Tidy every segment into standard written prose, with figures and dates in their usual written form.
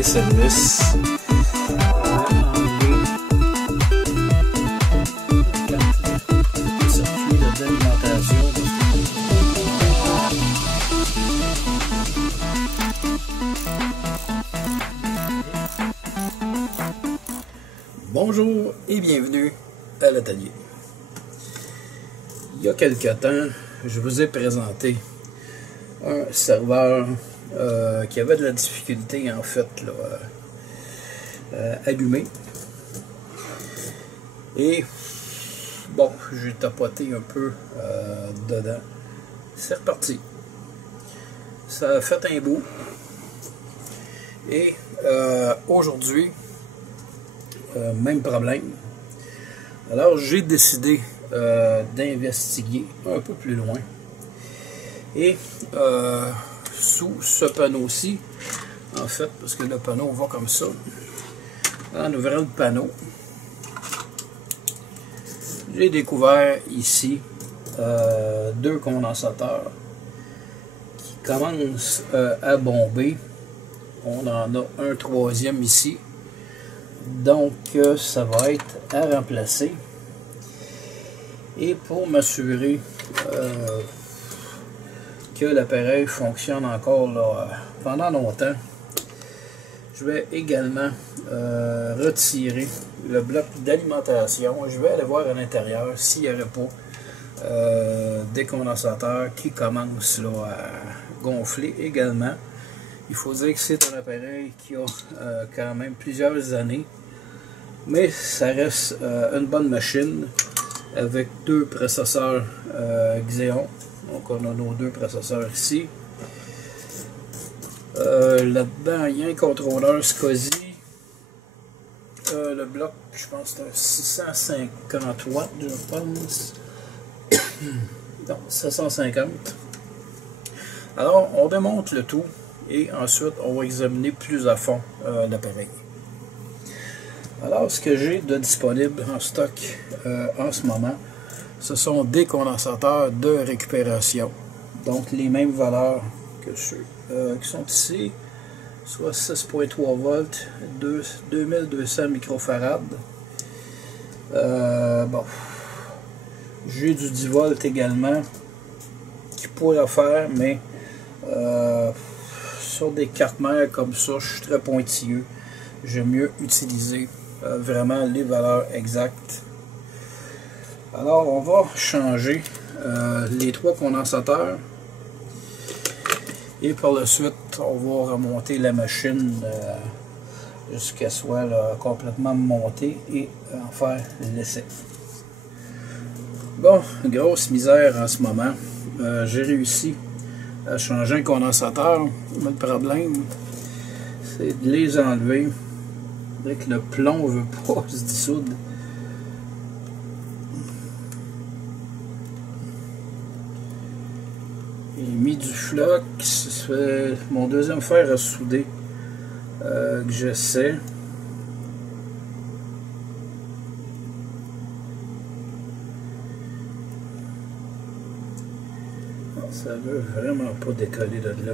des services. Circuit d'alimentation. Bonjour et bienvenue à l'atelier. Il y a quelque temps, je vous ai présenté un serveur qui avait de la difficulté en fait allumé. Et bon, j'ai tapoté un peu dedans. C'est reparti. Ça a fait un bout. Et aujourd'hui, même problème. Alors j'ai décidé d'investiguer un peu plus loin. Et sous ce panneau-ci, en fait, parce que le panneau va comme ça, en ouvrant le panneau, j'ai découvert ici deux condensateurs qui commencent à bomber. On en a un troisième ici. Donc ça va être à remplacer. Et pour m'assurer que l'appareil fonctionne encore là, pendant longtemps, je vais également retirer le bloc d'alimentation. Je vais aller voir à l'intérieur s'il n'y aurait pas des condensateurs qui commencent là, à gonfler également. Il faut dire que c'est un appareil qui a quand même plusieurs années, mais ça reste une bonne machine avec deux processeurs Xeon. Donc on a nos deux processeurs ici. Là-dedans, il y a un contrôleur SCSI. Le bloc, je pense que c'est un 650 watts, je pense. Non, 750. Alors, on démonte le tout et ensuite, on va examiner plus à fond l'appareil. Alors, ce que j'ai de disponible en stock en ce moment, ce sont des condensateurs de récupération. Donc, les mêmes valeurs que ceux qui sont ici, soit 6.3 volts, 2200 microfarad. Bon, j'ai du 10 volts également qui pourrait faire, mais sur des cartes mères comme ça, je suis très pointilleux. J'aime mieux utiliser vraiment les valeurs exactes. Alors, on va changer les trois condensateurs. Et par la suite, on va remonter la machine jusqu'à ce qu'elle soit là, complètement montée et en faire l'essai. Bon, grosse misère en ce moment. J'ai réussi à changer un condensateur, mais le problème, c'est de les enlever dès que le plomb ne veut pas se dissoudre. J'ai mis du floc, c'est mon deuxième fer à souder que j'essaie. Ça veut vraiment pas décoller de là.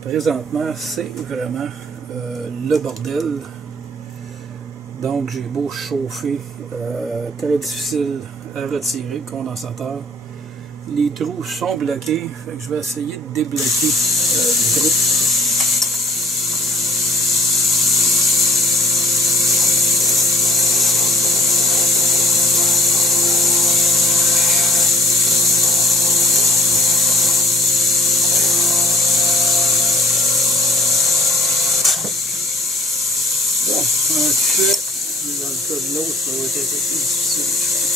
Présentement, c'est vraiment le bordel. Donc, j'ai beau chauffer, très difficile à retirer le condensateur. Les trous sont bloqués, fait que je vais essayer de débloquer les trous. Bon, un fait, dans le cas de l'autre, ça va être un peu plus difficile, je pense.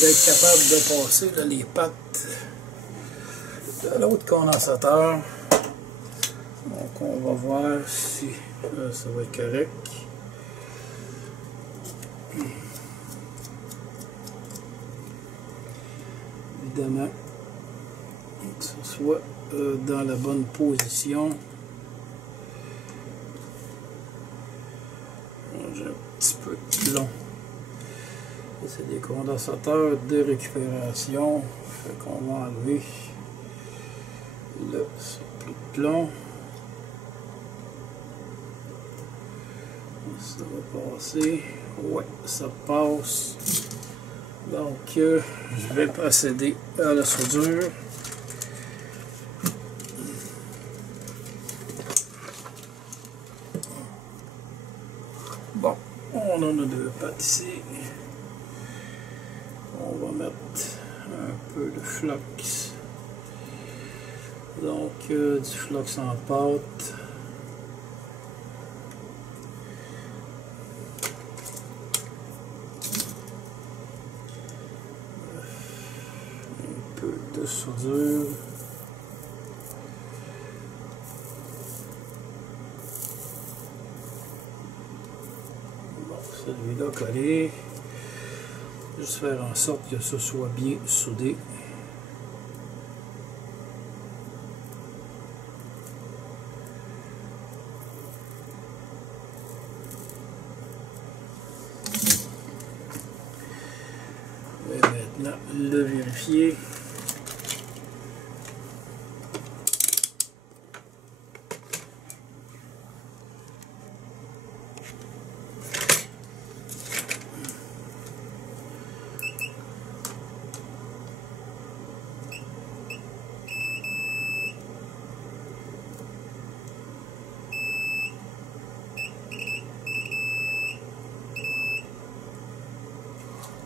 D'être capable de passer là, les pattes de l'autre condensateur. Donc on va voir si ça va être correct. évidemment que ce soit dans la bonne position. J'ai un petit peu de plomb. C'est des condensateurs de récupération. Fait qu'on va enlever le surplus de plomb. Ça va passer. Ouais, ça passe. Donc, je vais procéder à la soudure. Bon, on en a deux pattes ici. On va mettre un peu de flux. Donc, du flux en pâte. Un peu de soudure. Bon, celui-là collé. Juste faire en sorte que ce soit bien soudé. Je vais maintenant le vérifier.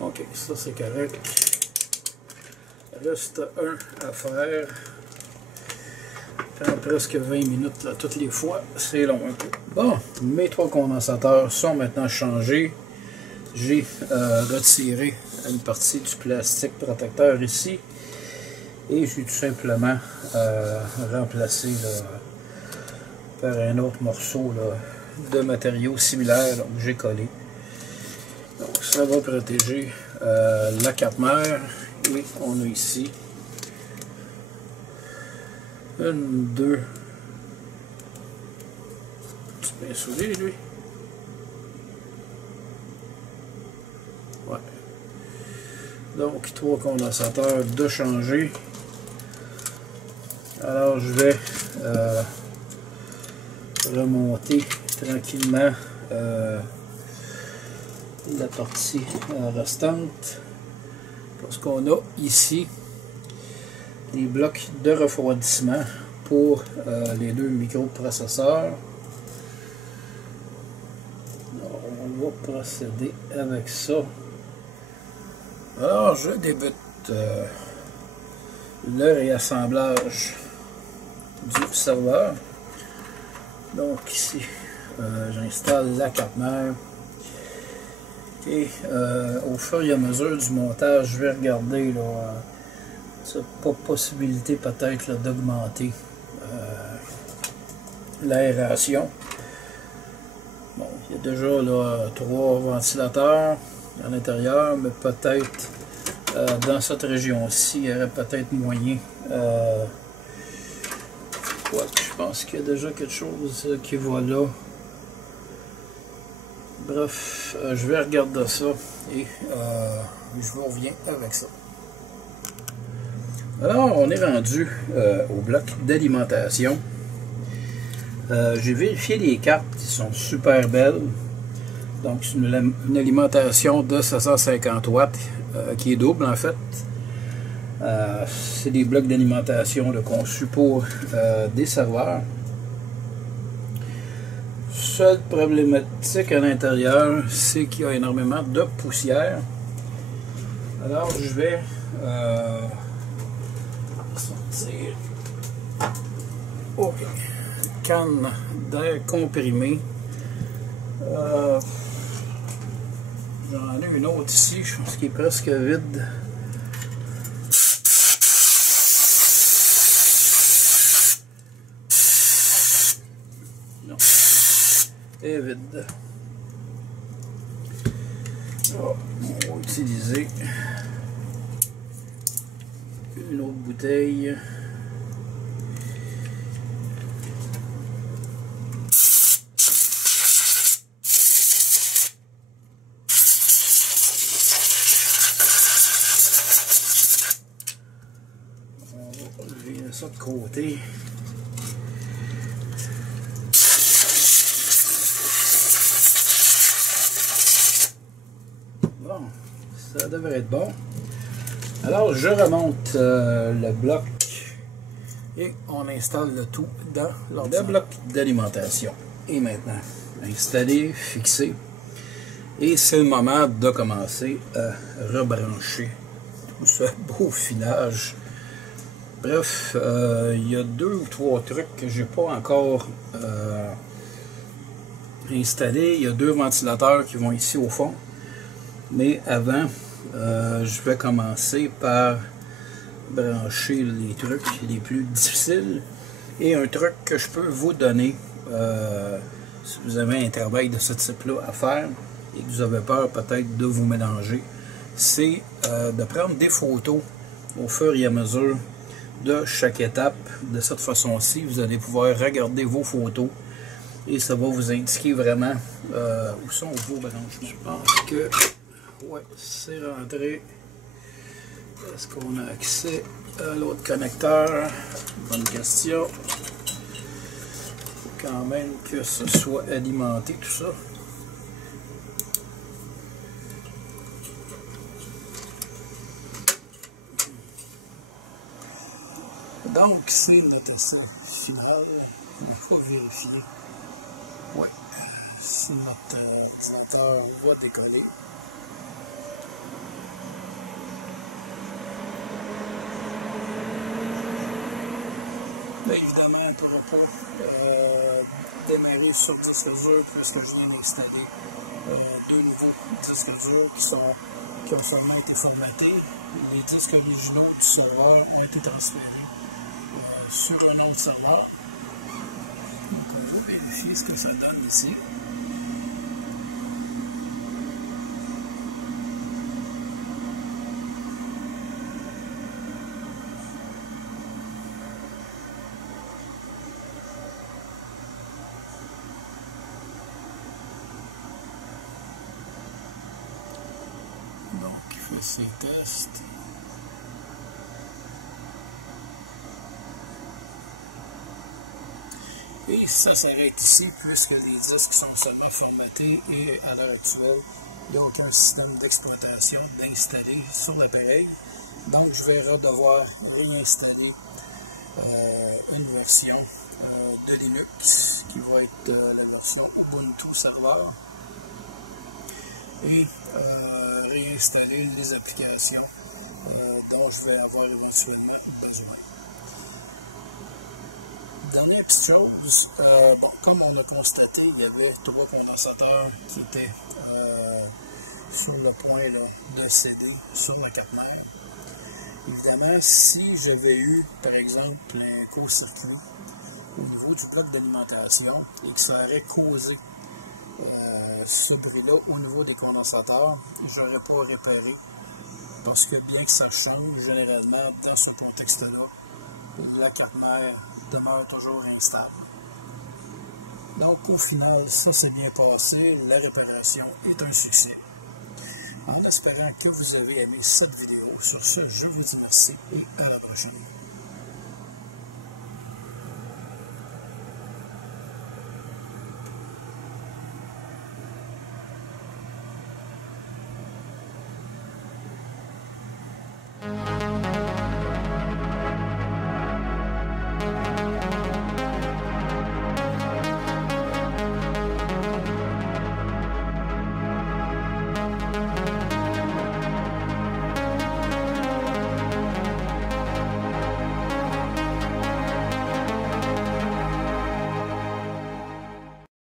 Ok, ça c'est correct. Reste un à faire. Prend presque 20 minutes là, toutes les fois. C'est long un peu. Bon, mes trois condensateurs sont maintenant changés. J'ai retiré une partie du plastique protecteur ici. Et j'ai tout simplement remplacé là, par un autre morceau là, de matériau similaire que j'ai collé. Donc ça va protéger la carte mère. Et on a ici une, deux. C'est bien soudé lui. Ouais. Donc 3 condensateurs de changer. Alors je vais remonter tranquillement la partie restante, parce qu'on a ici des blocs de refroidissement pour les deux microprocesseurs. On va procéder avec ça. Alors je débute le réassemblage du serveur. Donc ici j'installe la carte mère. Et au fur et à mesure du montage, je vais regarder là, pas possibilité peut-être d'augmenter l'aération. Bon, il y a déjà là, 3 ventilateurs à l'intérieur, mais peut-être dans cette région-ci, il y aurait peut-être moyen. Ouais, je pense qu'il y a déjà quelque chose qui va là. Bref, je vais regarder ça et je vous reviens avec ça. Alors, on est rendu au bloc d'alimentation. J'ai vérifié les cartes, qui sont super belles. Donc, c'est une alimentation de 750 watts qui est double en fait. C'est des blocs d'alimentation conçus pour des serveurs. Seule problématique à l'intérieur, c'est qu'il y a énormément de poussière. Alors je vais sortir canne d'air comprimé. J'en ai une autre ici, je pense qu'il est presque vide. Et vide. Oh, on va utiliser une autre bouteille. On va lever ça de côté. Bon, ça devrait être bon. Alors, je remonte le bloc et on installe le tout dans le bloc d'alimentation. Et maintenant, installé, fixé. Et c'est le moment de commencer à rebrancher tout ce beau filage. Bref, il y a 2 ou 3 trucs que j'ai pas encore installés. Il y a 2 ventilateurs qui vont ici au fond. Mais avant, je vais commencer par brancher les trucs les plus difficiles. Et un truc que je peux vous donner, si vous avez un travail de ce type-là à faire et que vous avez peur peut-être de vous mélanger, c'est de prendre des photos au fur et à mesure de chaque étape. De cette façon-ci, vous allez pouvoir regarder vos photos et ça va vous indiquer vraiment où sont vos branches. Je pense que ouais, c'est rentré. Est-ce qu'on a accès à l'autre connecteur? Bonne question. Il faut quand même que ce soit alimenté tout ça. Donc, c'est notre essai final. On va vérifier. Ouais, si notre ordinateur va décoller. Là, évidemment, on ne pourra pas démarrer sur disque dur parce que je viens d'installer 2 nouveaux disques durs qui ont seulement été formatés. Les disques originaux du serveur ont été transférés sur un autre serveur. Donc, on va vérifier ce que ça donne ici. Donc, il fait ses tests. Et ça s'arrête ici, puisque les disques sont seulement formatés et à l'heure actuelle, il n'y a aucun système d'exploitation d'installer sur l'appareil. Donc, je vais devoir réinstaller une version de Linux qui va être la version Ubuntu Server et réinstaller les applications dont je vais avoir éventuellement besoin. Dernière petite chose, bon, comme on a constaté, il y avait 3 condensateurs qui étaient sur le point là, de céder sur la caténaire. Évidemment, si j'avais eu, par exemple, un court-circuit au niveau du bloc d'alimentation et que ça aurait causé ce bruit-là au niveau des condensateurs, je n'aurais pas réparé. Parce que bien que ça change, généralement, dans ce contexte-là, la caténaire demeure toujours instable. Donc, au final, ça s'est bien passé. La réparation est un succès. En espérant que vous avez aimé cette vidéo. Sur ce, je vous dis merci et à la prochaine.